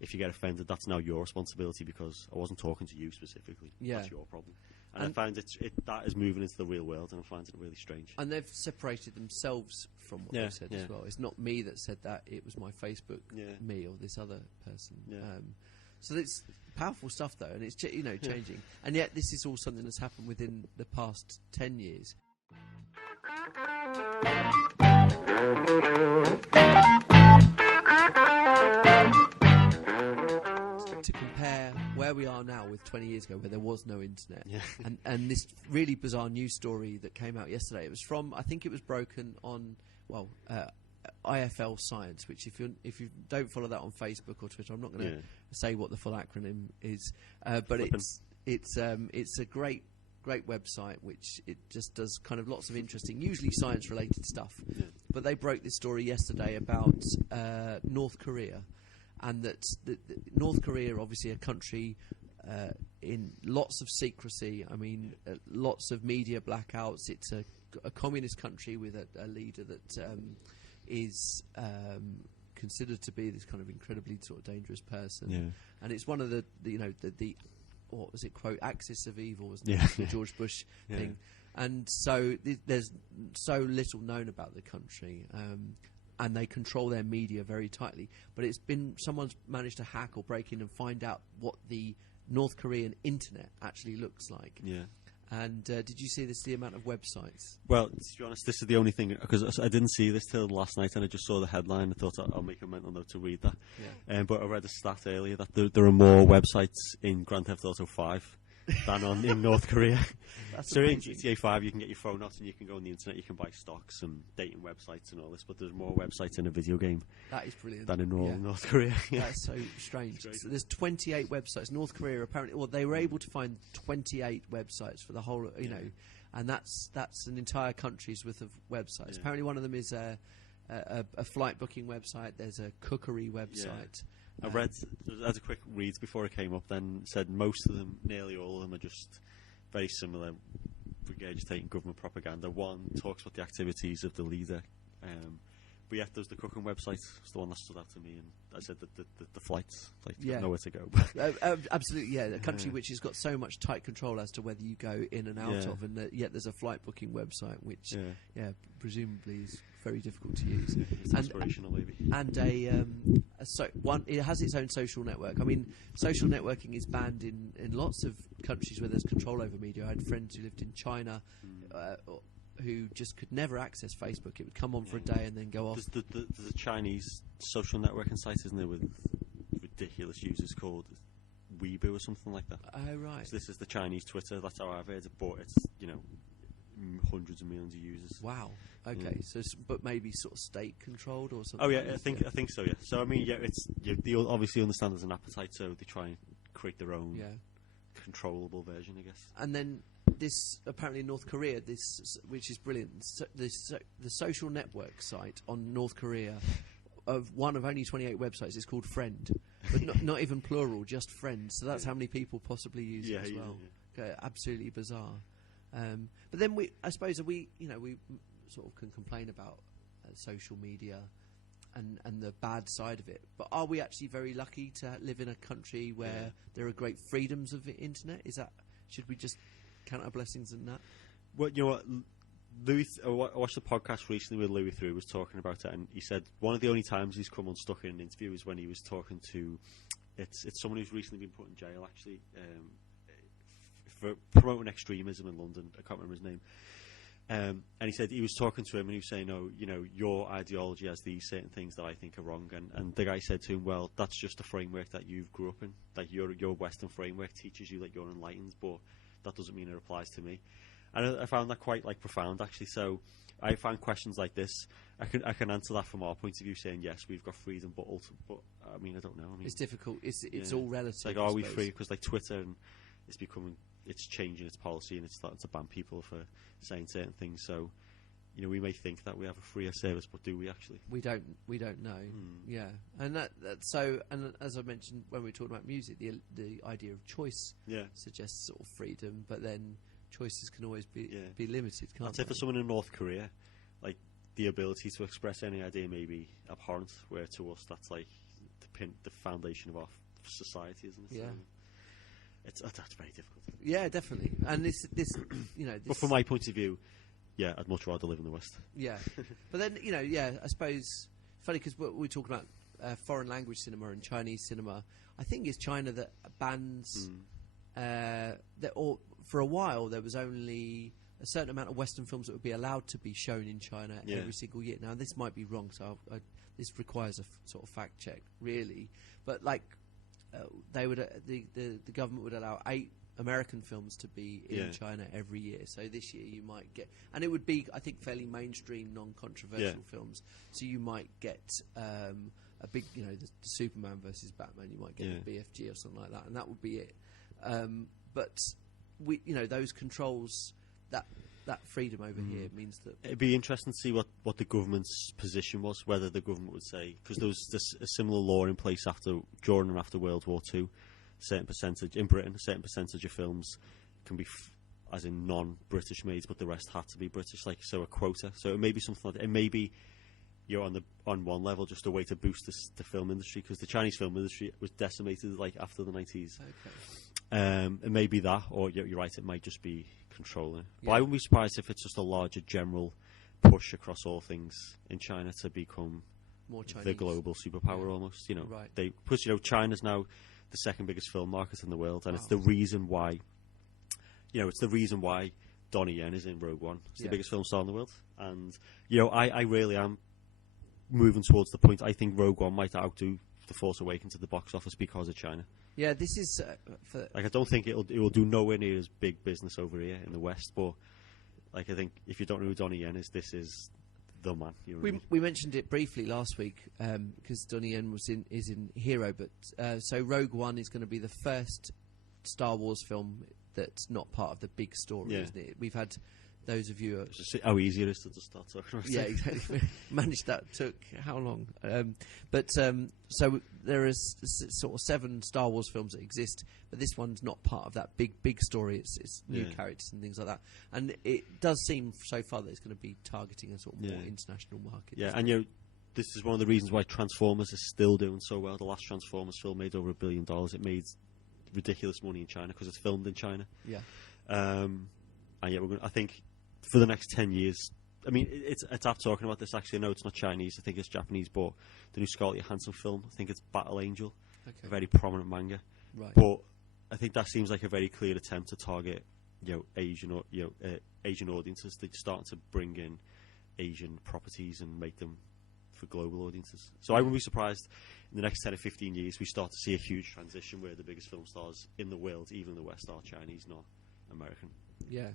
if you get offended, that's now your responsibility, because I wasn't talking to you specifically. Yeah. That's your problem. And I find that is moving into the real world, and I find it really strange. And they've separated themselves from what they've said as well. It's not me that said that; it was my Facebook me or this other person. Yeah. So it's powerful stuff, though, and it's changing. And yet, this is all something that's happened within the past 10 years. To compare where we are now with 20 years ago, where there was no internet, and this really bizarre news story that came out yesterday. It was from, I think it was broken on, IFL Science, which if you don't follow that on Facebook or Twitter, I'm not going to say what the full acronym is, but it's a great website which it just does kind of lots of interesting, usually science related stuff. But they broke this story yesterday about North Korea, and that North Korea, obviously a country in lots of secrecy. I mean, lots of media blackouts. It's a communist country with a leader that is considered to be this kind of incredibly sort of dangerous person, and it's one of the what was it, quote, axis of evil, wasn't it? The George Bush thing. And so there's so little known about the country, and they control their media very tightly. But someone's managed to hack or break in and find out what the North Korean internet actually looks like. And did you see the amount of websites? Well, to be honest, this is the only thing, because I didn't see this till last night, and I just saw the headline. I thought I'll make a mental note to read that. But I read a stat earlier that there are more websites in Grand Theft Auto 5 than in North Korea. So amazing. In GTA 5 you can get your phone out and you can go on the internet, you can buy stocks and dating websites and all this, but there's more websites in a video game that is brilliant than in North Korea. That's so strange. So there's 28 websites. North Korea apparently, well, they were able to find 28 websites for the whole, and that's an entire country's worth of websites. Apparently one of them is a flight booking website. There's a cookery website. I read, as a quick read before it came up, then said most of them, nearly all of them, are just very similar, regurgitating government propaganda. One talks about the activities of the leader, but there's the cooking website. It's the one that stood out to me, and I said that the flights, nowhere to go. Absolutely, a country which has got so much tight control as to whether you go in and out of, and yet there's a flight booking website which, presumably is very difficult to use. It's aspirational, maybe. And it has its own social network. I mean, social networking is banned in lots of countries where there's control over media. I had friends who lived in China who just could never access Facebook. It would come on for a day and then go off. There's a Chinese social networking site, isn't there, with ridiculous users called Weibo or something like that. Oh, right. So this is the Chinese Twitter. That's how I've heard it, but it's, hundreds of millions of users. Wow. Okay. So, but maybe sort of state controlled or something. Oh yeah, I think so. Yeah. So I mean, it's they obviously understand there's an appetite, so they try and create their own controllable version, I guess. And then this apparently in North Korea, which is brilliant. The social network site on North Korea, one of only 28 websites, is called Friend, but not even plural, just Friend. So that's how many people possibly use it as well. Okay, absolutely bizarre. But then I suppose we sort of can complain about social media and the bad side of it. But are we actually very lucky to live in a country where there are great freedoms of the internet? Should we just count our blessings in that? Well, you know what? I watched a podcast recently where Louis Theroux was talking about it, and he said one of the only times he's come unstuck in an interview is when he was talking to it's someone who's recently been put in jail, actually, for promoting extremism in London. I can't remember his name. And he said he was talking to him and he was saying, "Oh, you know, your ideology has these certain things that I think are wrong." And the guy said to him, "Well, that's just the framework that you've grew up in. Like your Western framework teaches you that you're enlightened, but that doesn't mean it applies to me." And I found that quite profound, actually. So I find questions like this, I can answer that from our point of view, saying yes, we've got freedom, but I mean, I don't know. I mean, it's difficult. It's all relative. It's like, are we free? Because like Twitter, and it's changing its policy and it's starting to ban people for saying certain things. So, you know, we may think that we have a freer service, but do we actually? We don't know. Yeah, and that so. And as I mentioned when we were talking about music, the idea of choice suggests sort of freedom, but then choices can always be limited. Can't I'd say for someone in North Korea, like the ability to express any idea may be abhorrent, where to us that's like the foundation of our society, isn't it? Yeah. So that's very difficult. Yeah, definitely. And this you know. But from my point of view, yeah, I'd much rather live in the West. Yeah, but then I suppose funny because we're talking about foreign language cinema and Chinese cinema. I think it's China that bans or for a while there was only a certain amount of Western films that would be allowed to be shown in China every single year. Now this might be wrong, so this requires a sort of fact check, really. But like they would, the government would allow 8 American films to be in China every year. So this year you might get, and it would be, I think, fairly mainstream, non-controversial films. So you might get a big, the Superman versus Batman. You might get the BFG or something like that, and that would be it. But we, those controls, that freedom over here means that it'd be interesting to see what the government's position was. Whether the government would say, because there was a similar law in place during and after World War II. Certain percentage in Britain, a certain percentage of films can be as in non-British made, but the rest had to be British, like so a quota. So it may be something like that. It may be on one level just a way to boost the film industry, because the Chinese film industry was decimated like after the 90s. Okay. It may be that, or you're right, it might just be controlling. But I wouldn't be surprised if it's just a larger general push across all things in China to become more Chinese, the global superpower almost. Right. Plus China's now the second biggest film market in the world, and it's the reason why Donnie Yen is in Rogue One. It's the biggest film star in the world, and I really am moving towards the point. I think Rogue One might outdo The Force Awakens at the box office because of China. Yeah, this is I don't think it will do nowhere near as big business over here in the West, but I think if you don't know who Donnie Yen is, this is the man. We mentioned it briefly last week because Donnie Yen is in Hero, but so Rogue One is going to be the first Star Wars film that's not part of the big story, isn't it? We've had those of you how easy it is to just start talking about it. Exactly. Managed that took how long? So there is sort of 7 Star Wars films that exist, but this one's not part of that big story. It's new characters and things like that, and it does seem so far that it's going to be targeting a sort of more international market. Yeah, and this is one of the reasons why Transformers is still doing so well. The last Transformers film made over $1 billion. It made ridiculous money in China because it's filmed in China. Yeah, and I think for the next 10 years, I mean, it's apt talking about this actually. No, it's not Chinese. I think it's Japanese. But the new Scarlett Hanson film, I think it's Battle Angel, a very prominent manga. Right. But I think that seems like a very clear attempt to target, Asian audiences. They're starting to bring in Asian properties and make them for global audiences. So I wouldn't be surprised in the next 10 or 15 years we start to see a huge transition where the biggest film stars in the world, even in the West, are Chinese, not American. Yeah.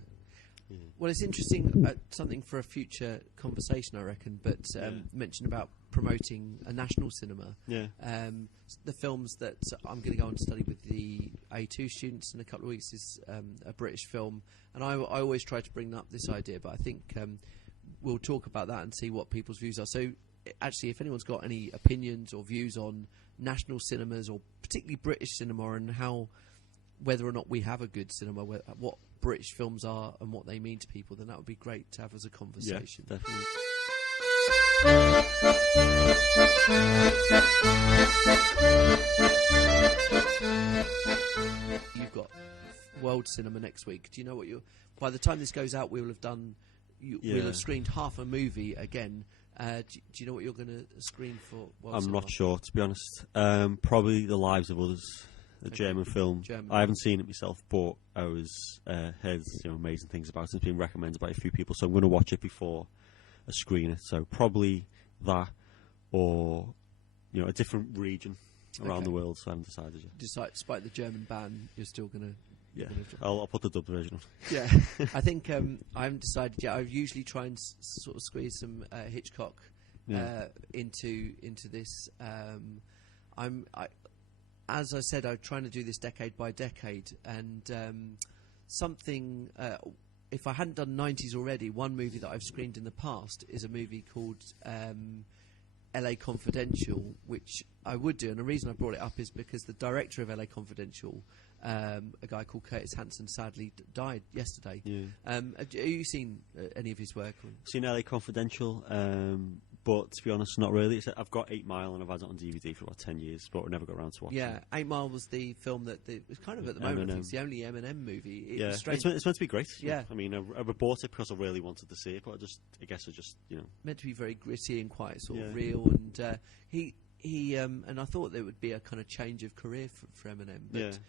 Well, it's interesting, something for a future conversation, I reckon, but mention about promoting a national cinema. Yeah. The films that I'm going to go on to study with the A2 students in a couple of weeks is a British film, and I always try to bring up this idea, but I think we'll talk about that and see what people's views are. So, actually, if anyone's got any opinions or views on national cinemas, or particularly British cinema, and whether or not we have a good cinema, what British films are and what they mean to people, then that would be great to have as a conversation. Yeah, definitely. You've got World Cinema next week. Do you know what by the time this goes out, we will have done we'll have screened half a movie again. Do you know what you're going to screen for? I'm not sure, to be honest. Probably The Lives of Others, a German film. I haven't seen it myself, but I heard amazing things about it. It's been recommended by a few people, so I'm going to watch it before I screen it. So probably that, or a different region around the world. So I haven't decided yet. Despite the German ban, you're still going to. Yeah, I'll put the dubbed version on. Yeah, I think I haven't decided yet. I usually try and sort of squeeze some Hitchcock into this. As I said, I'm trying to do this decade by decade, and something. If I hadn't done 90s already, one movie that I've screened in the past is a movie called LA Confidential, which I would do, and the reason I brought it up is because the director of LA Confidential, a guy called Curtis Hanson, sadly died yesterday. Yeah. Have you seen any of his work? I've seen LA Confidential, but to be honest, not really. I've got 8 Mile and I've had it on DVD for about 10 years, but I never got around to watching it. Yeah, 8 Mile was the film that was kind of at the moment, I think it's the only Eminem movie. It's meant to be great. Yeah. I mean, I bought it because I really wanted to see it, but I guess meant to be very gritty and quite sort of real, and he and I thought there would be a kind of change of career for Eminem. But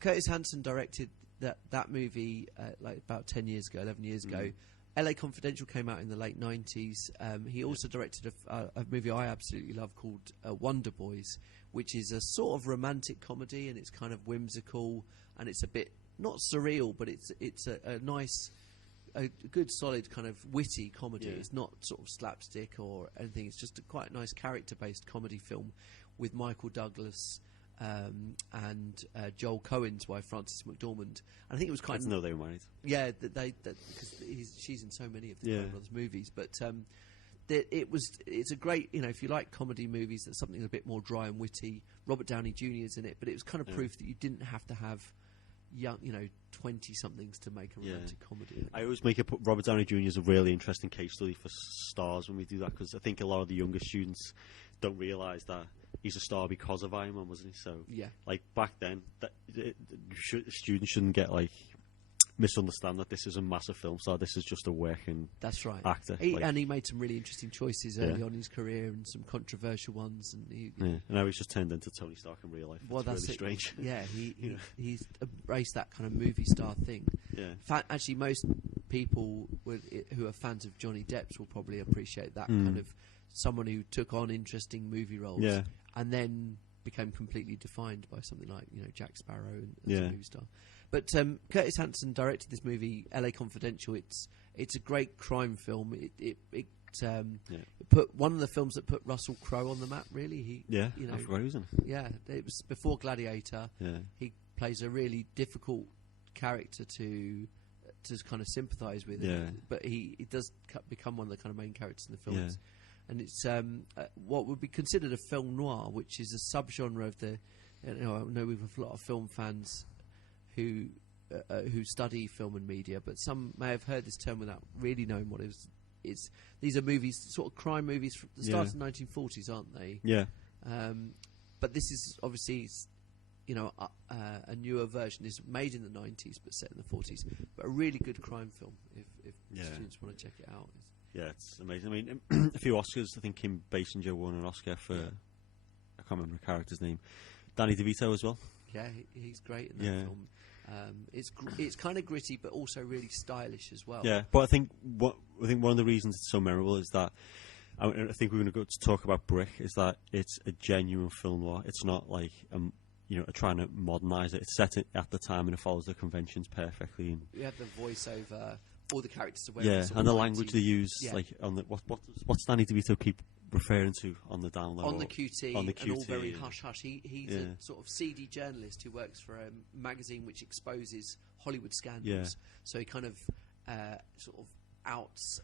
Curtis Hanson directed that movie like about 10 years ago, 11 years ago. LA Confidential came out in the late 90s. He also directed a movie I absolutely love called Wonder Boys, which is a sort of romantic comedy, and it's kind of whimsical, and it's a bit not surreal, but it's a nice, a good solid kind of witty comedy. It's not sort of slapstick or anything. It's just a quite nice character-based comedy film with Michael Douglas and Joel Cohen's wife, Frances McDormand. And I think it was I didn't know they were married. Yeah, because she's in so many of the Coen Brothers movies. But it's a great, if you like comedy movies, that's something a bit more dry and witty. Robert Downey Jr. is in it, but it was kind of proof that you didn't have to have young, 20-somethings to make a romantic comedy. I always make Robert Downey Jr. is a really interesting case study for stars when we do that, because I think a lot of the younger students don't realise that he's a star because of Iron Man, wasn't he? So, like back then, students shouldn't get misunderstand that this is a massive film star. This is just a working actor. And he made some really interesting choices early on in his career, and some controversial ones. And now he's just turned into Tony Stark in real life. Well, that's really strange. Yeah, he's embraced that kind of movie star thing. Yeah. Actually, most people who are fans of Johnny Depp's will probably appreciate that kind of someone who took on interesting movie roles and then became completely defined by something like Jack Sparrow as a movie star. But Curtis Hanson directed this movie, LA Confidential. It's a great crime film. It put one of the films that put Russell Crowe on the map. Really, I forgot he was in it. Yeah, it was before Gladiator. Yeah. He plays a really difficult character to kind of sympathise with. Yeah. But he does become one of the kind of main characters in the films. Yeah. And it's what would be considered a film noir, which is a subgenre of the. I know we have a lot of film fans who study film and media, but some may have heard this term without really knowing what it is. These are movies, sort of crime movies from the start of the 1940s, aren't they? Yeah. But this is obviously, a newer version. It's made in the 90s, but set in the 40s. But a really good crime film. If students want to check it out. Yeah, it's amazing. I mean, a few Oscars. I think Kim Basinger won an Oscar for, I can't remember the character's name. Danny DeVito as well. Yeah, he's great in that film. It's kind of gritty, but also really stylish as well. Yeah, but I think one of the reasons it's so memorable is that I think we're going to go to talk about Brick. Is that it's a genuine film noir. It's not like trying to modernise it. It's set at the time and it follows the conventions perfectly. And you have the voiceover. All the characters are wearing and the language they use, like on the what's Danny DeVito keep referring to on the download on the QT, and all very hush hush. He's a sort of seedy journalist who works for a magazine which exposes Hollywood scandals. Yeah. So he kind of sort of outs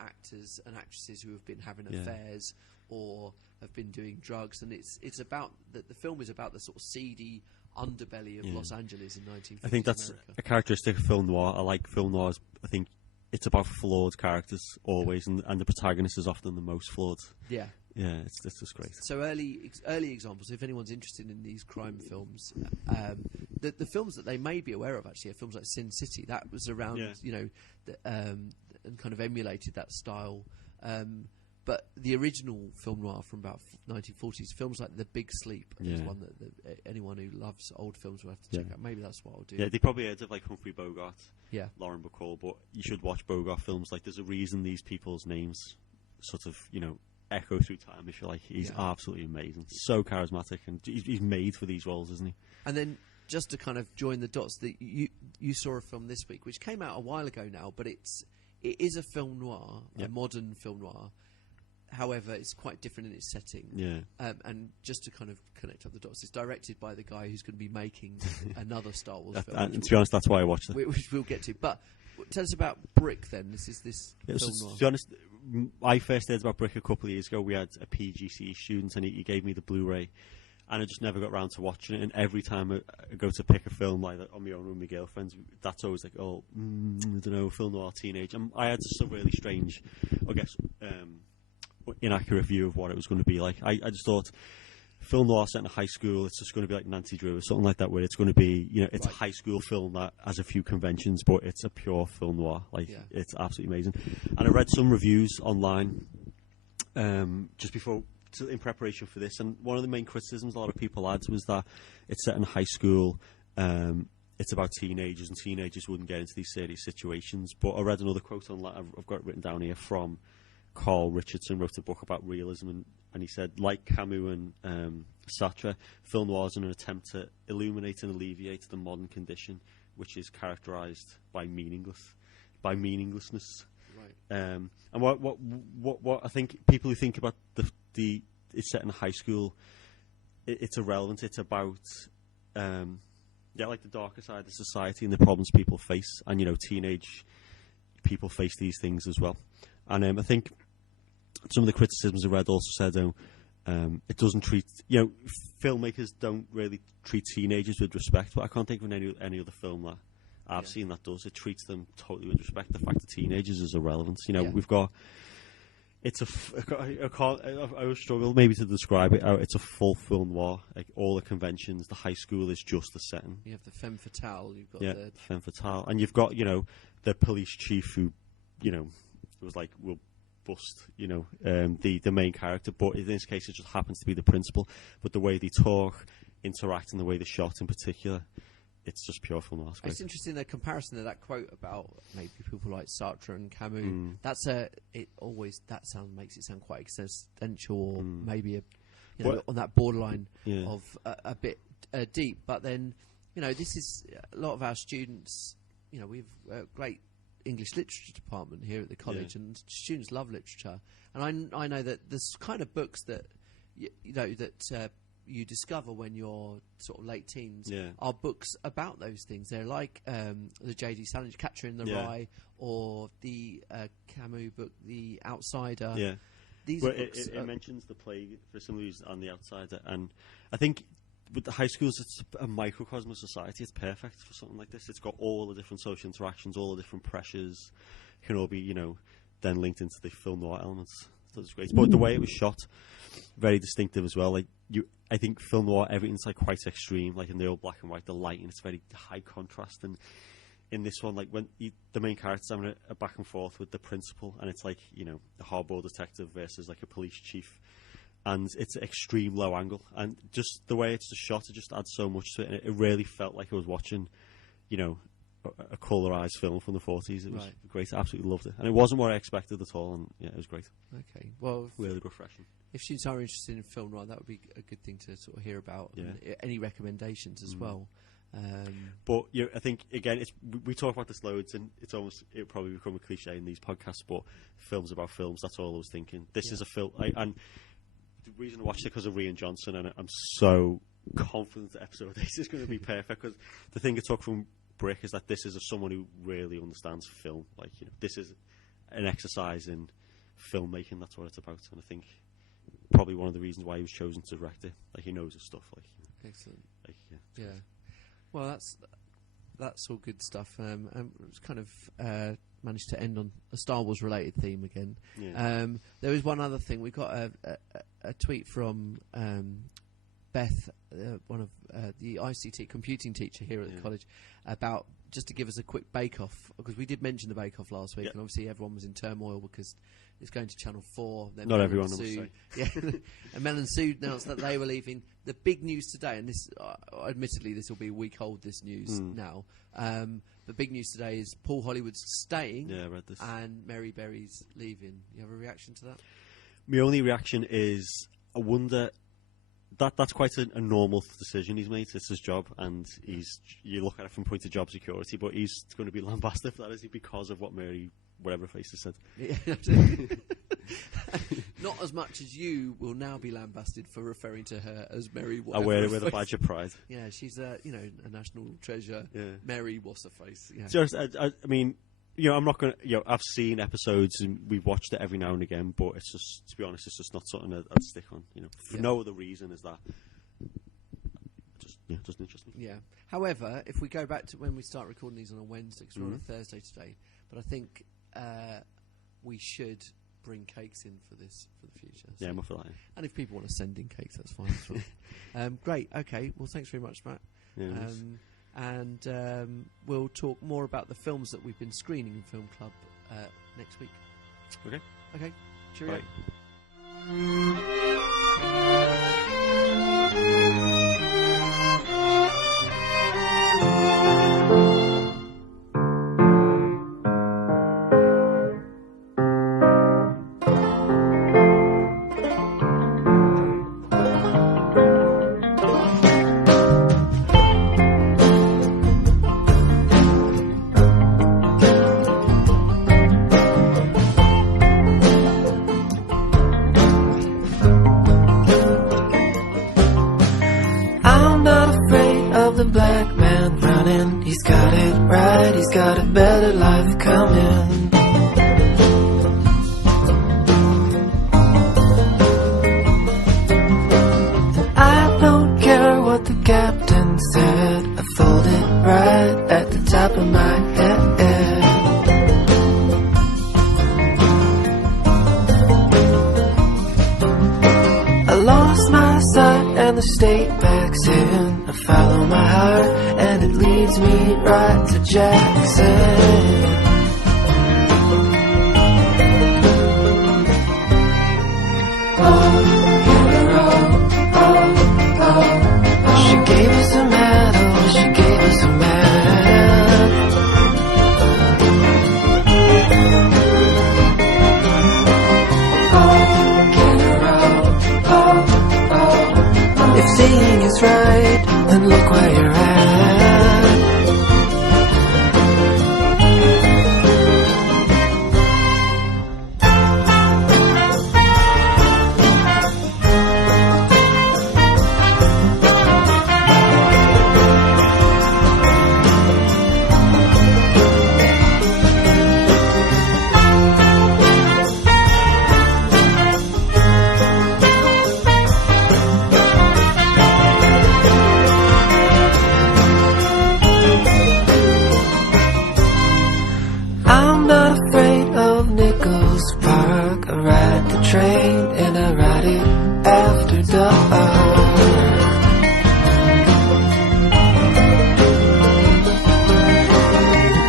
actors and actresses who have been having affairs or have been doing drugs, and it's about the film is about the sort of seedy underbelly of Los Angeles in 1950s I think that's America. A characteristic of film noir. I like film noirs. I think it's about flawed characters always, and the protagonist is often the most flawed. Yeah, it's just great. So early examples, if anyone's interested in these crime films, the films that they may be aware of actually are films like Sin City. That was around and kind of emulated that style. But the original film noir from about 1940s, films like The Big Sleep, is one that anyone who loves old films will have to check out. Maybe that's what I'll do. Yeah, they probably heard of like Humphrey Bogart, Lauren Bacall, but you should watch Bogart films. Like, there's a reason these people's names sort of, echo through time, if you like. He's absolutely amazing. So charismatic, and he's made for these roles, isn't he? And then, just to kind of join the dots, that you saw a film this week, which came out a while ago now, but it is a film noir, a modern film noir. However, it's quite different in its setting. Yeah. And just to kind of connect up the dots, it's directed by the guy who's going to be making another Star Wars film. And to be honest, that's why I watched it. Which we'll get to. But tell us about Brick then. This film noir. To be honest, I first heard about Brick a couple of years ago. We had a PGCE student and he gave me the Blu-ray. And I just never got around to watching it. And every time I go to pick a film like that on my own with my girlfriends, that's always like, I don't know, film noir teenage. And I had just a really strange, I guess, inaccurate view of what it was going to be like. I just thought film noir set in a high school, it's just going to be like Nancy Drew or something like that, where it's going to be, it's a high school film that has a few conventions, but it's a pure film noir. It's absolutely amazing. And I read some reviews online just before, in preparation for this, and one of the main criticisms a lot of people had was that it's set in a high school, it's about teenagers, and teenagers wouldn't get into these serious situations. But I read another quote online, I've got it written down here, from Carl Richardson, wrote a book about realism, and he said, like Camus and Sartre, film noir is an attempt to illuminate and alleviate the modern condition, which is characterised by meaninglessness. Right. And what I think people who think about the it's set in a high school, it's irrelevant. It's about like the darker side of society and the problems people face, and teenage people face these things as well. And I think some of the criticisms I read also said it doesn't treat, filmmakers don't really treat teenagers with respect, but I can't think of any other film that I've seen that does. It treats them totally with respect. The fact that teenagers is irrelevant. We've got, I always struggle maybe to describe it. It's a full film noir, like all the conventions. The high school is just the setting. You have the femme fatale. You've got the femme fatale, and you've got the police chief who was like, we'll bust, the main character, but in this case it just happens to be the principal. But the way they talk, interact, and the way they're shot in particular, it's just pure film noir. It's interesting the comparison of that quote about maybe people like Sartre and Camus. That sound makes it sound quite existential, or maybe on that borderline of a bit deep. But then this is a lot of our students. We've great English literature department here at the college, and students love literature. And I know that there's kind of books that you discover when you're sort of late teens are books about those things. They're like the J.D. Salinger, Catcher in the Rye, or the Camus book, The Outsider. Yeah, these books it mentions the plague for some reason on The Outsider, and I think with the high schools, it's a microcosm of society. It's perfect for something like this. It's got all the different social interactions, all the different pressures, can all be, then linked into the film noir elements. So it's great. But the way it was shot, very distinctive as well. I think film noir, everything's quite extreme. Like in the old black and white, the lighting, it's very high contrast. And in this one, when the main character's having a back and forth with the principal, and it's the hardball detective versus a police chief. And it's extreme low angle, and just the way it's shot, it just adds so much to it. And it really felt like I was watching, a colorized film from the 40s. It was great. I absolutely loved it, and it wasn't what I expected at all. And it was great. Okay, well, really refreshing. If students are interested in film noir, that would be a good thing to sort of hear about. Yeah. And any recommendations as well. But I think again, we talk about this loads, and it'll probably become a cliche in these podcasts. But films about films. That's all I was thinking. This is a film, and the reason I watched it because of Rian Johnson, and I'm so confident that episode 8 is going to be perfect. Because the thing I took from Brick is that this is someone who really understands film. This is an exercise in filmmaking. That's what it's about, and I think probably one of the reasons why he was chosen to direct it. He knows his stuff. Excellent. Well, that's all good stuff. And it's kind of managed to end on a Star Wars related theme again. Yeah. There was one other thing. We got a tweet from Beth, one of the ICT computing teacher here at the college, about just to give us a quick bake-off, because we did mention the bake-off last week, and obviously everyone was in turmoil because it's going to Channel 4. Then Not Mel everyone, and I Sue, must yeah, and Mel and Sue announced that they were leaving. The big news today, and this, admittedly, this will be a week old, this news now. The big news today is Paul Hollywood's staying, Yeah, I read this. and Mary Berry's leaving. You have a reaction to that? My only reaction is, I wonder... That's quite a normal decision he's made. It's his job, and you look at it from point of job security, but he's going to be lambasted for that, is he? Because of what Mary, whatever face has said. Yeah, not as much as you will now be lambasted for referring to her as Mary. I wear it with a badge of pride. Yeah, she's a national treasure. Yeah. Mary Wasserface. Yeah. Just, I mean, I'm not going to. I've seen episodes and we've watched it every now and again, but it's just, to be honest, it's just not something I'd stick on. For no other reason as that. Just doesn't interest me. Yeah. However, if we go back to when we start recording these on a Wednesday, because we're on a Thursday today, but I think we should bring cakes in for the future. So. Yeah, I'm up for that. And if people want to send in cakes, that's fine as well. Great. Okay. Well, thanks very much, Matt. Yeah, and we'll talk more about the films that we've been screening in Film Club next week. Okay. Cheerio. Bye. The black man running, he's got it right, he's got a better life coming. I don't care what the captain said, I fold it right at the top of my head. I lost my sight and the state backs in. I follow my heart and it leads me right to Jackson. She gave us a medal, she gave us a man. If seeing is right, then look where you're at. Train and I ride it after dark.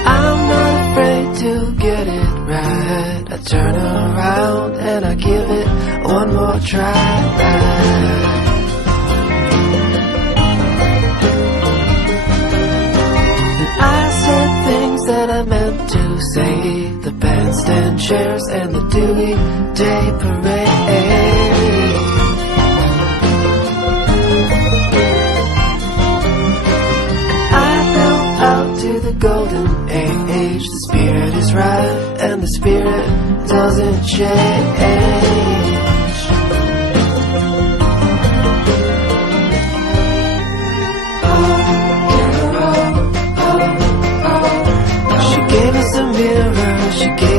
I'm not afraid to get it right. I turn around and I give it one more try. I said things that I meant to say. The bandstand chairs and the Dewey Day Parade. I go out to the golden age. The spirit is right and the spirit doesn't change. She gave us a mirror, she gave